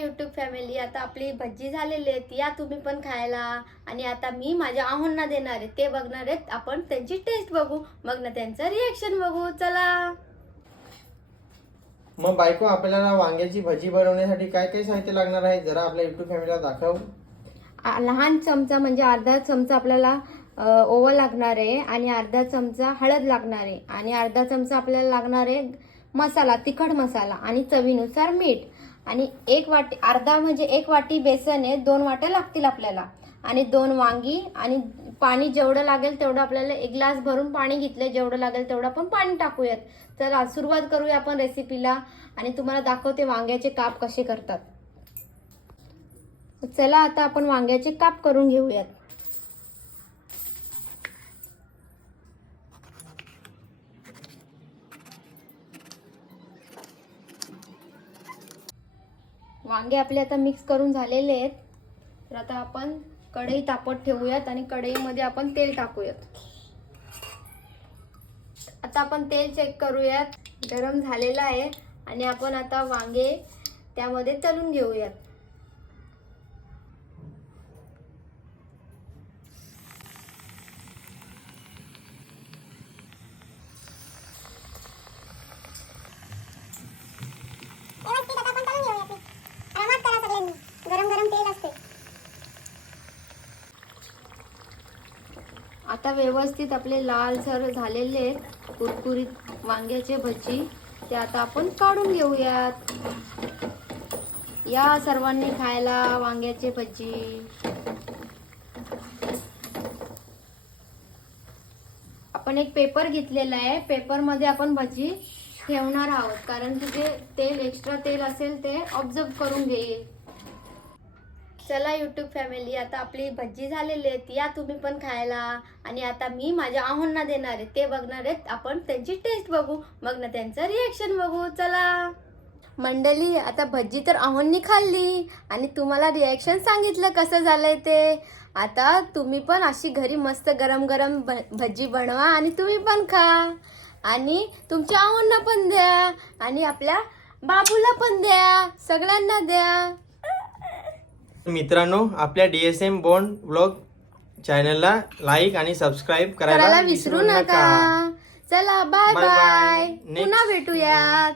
YouTube family आता आपली भज्जी झालेली आहेत या तुम्ही पण खायला. आणि आता मी माझ्या आहोंना देणार आहे ते बघणार आहेत आपण त्यांची टेस्ट बघू. मग ना त्यांचं रिएक्शन बघू चला. मग बायको आपल्याला वांग्याची भजी बनवण्यासाठी काय काय साहित्य लागणार आहे जरा आपल्या युट्यूब फॅमिलीला दाखव. आ- लहान चमचा म्हणजे अर्धा चमचा आपल्याला अ, ओवा लागणार आहे आणि अर्धा चमचा हळद लागणार आहे. आणि अर्धा चमचा आपल्याला लागणार आहे मसाला तिखट मसाला आणि चवीनुसार मीठ. आणि एक वाटी अर्धा म्हणजे एक वाटी बेसन आहे दोन वाट्या लागतील आपल्याला. आणि दोन वांगी आणि पाणी जेवढं लागेल तेवढं आपल्याला एक ग्लास भरून पाणी घेतलंय जेवढं लागेल तेवढं आपण पाणी टाकूयात. तर सुरुवात करूया आपण रेसिपीला आणि तुम्हाला दाखवते वांग्याचे काप कसे करतात. चला आता आपण वांग्याचे काप करून घेऊयात. वांगे आपले आता मिक्स करून झालेले आहेत. तर आता आपण कढई तापत ठेवूयात आणि कढईमध्ये आपण तेल टाकूयात. आता आपण तेल चेक करूयात. गरम झालेलं आहे आणि आपण आता वांगे त्यामध्ये तळून घेऊयात व्यवस्थित आता आपण तळून घेऊया ते आरामात करा सगळ्यांनी गरम गरम तेल असते आता व्यवस्थित आपले लालसर झालेले आहेत. कुरकुरीत वांग्याचे भजी. ते आता आपण काढून घेऊयात. या सर्वांनी खायला वांग्याचे भजी. आपण एक पेपर घेतलेला आहे. पेपरमध्ये आपण भजी ठेवणार आहोत. कारण की जे तेल एक्स्ट्रा तेल असेल ते ऑब्झर्व करून घेईल चला यूट्यूब फॅमिली आता आपली भज्जी झालेली आहेत. या तुम्ही पण खायला. आणि आता मी माझ्या आहोंना देणार आहे. ते बघणार आहेत. आपण त्यांची टेस्ट बघू. मग ना त्यांचं रिएक्शन बघू. चला. मंडळी आता भज्जी तर आहोंनी खाल्ली. आणि तुम्हाला रिॲक्शन सांगितलं कसं झालंय ते. आता तुम्ही पण अशी घरी मस्त गरम गरम भ- भज्जी बनवा आणि तुम्ही पण खा. आणि तुमच्या आहोंना पण द्या. आणि आपल्या बाबूला पण द्या. सगळ्यांना द्या. मित्रांनो आपल्या डीएसएम बॉन्ड ब्लॉग चॅनलला लाईक आणि सबस्क्राईब करायला विसरू नका चला बाय. बाय. पुन्हा भेटूयात